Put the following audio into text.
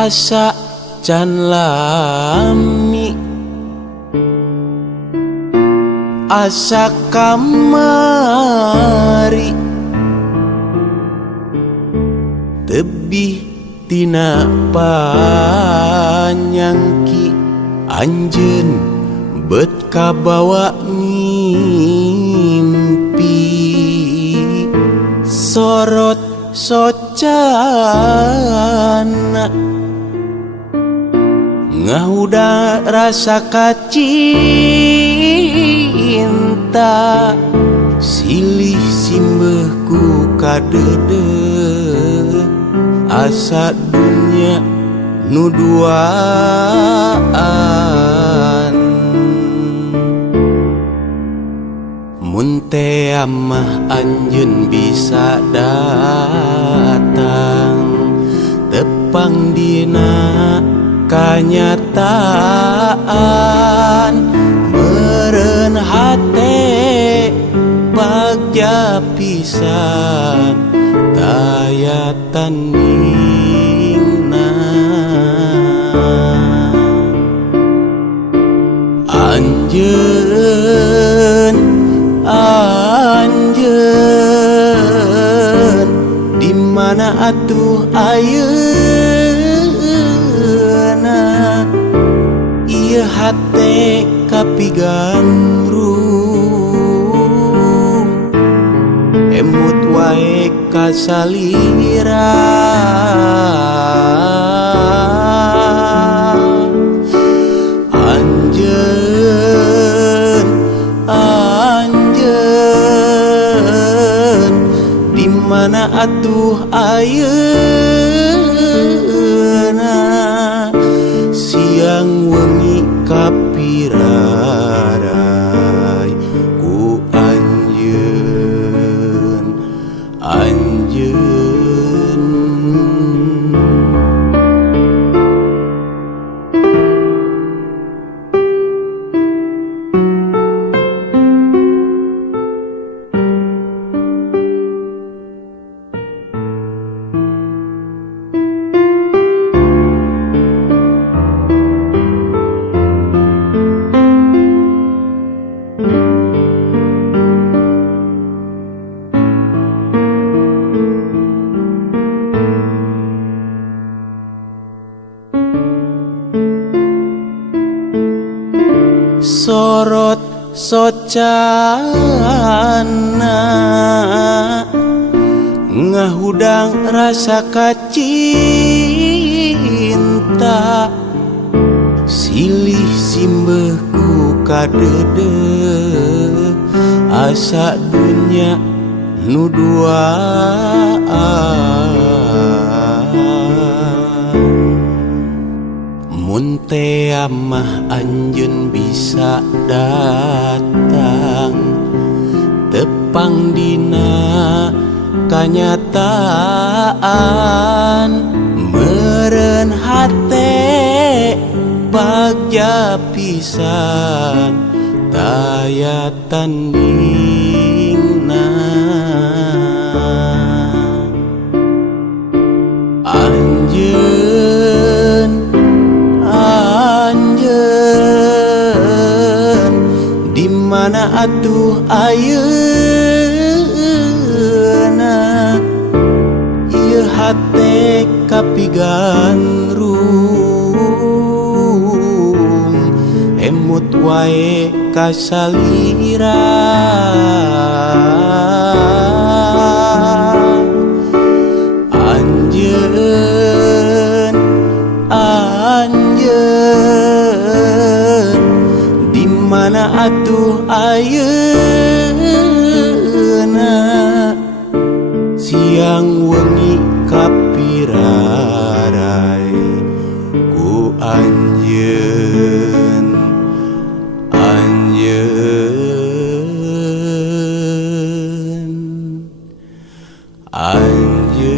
asa can lami asa kamari tebih tina panyangki anjeun bet kabawa ngimpi sorot socana ngahuda rasa kacinta silih simbehku kadede asa dunya nu duaan mun teh amah anjeun bisa datang tepang dina kanyataan meureun hate bagja pisan daya tandingna anjeun anjeun di mana atuh ayeuna ieu hate kapigandrung emut wae kasalira anjeun anjeun di mana atuh ayeuna siang wengi kapirarai ku anjeun anjeun sorot socana ngahudang rasa kacinta silih simbehku kadede asa dunya nu duaan mun teh amah anjeun bisa datang tepang dina kanyataan meureun hate bagja pisan daya tandingna anjeun anjeun di mana atuh ayeuna ieu hate kapigandrung emut wae kasalira anjeun anjeun di mana atuh ayeuna siang wengi kapirarai ku anjeun anjeun anjeun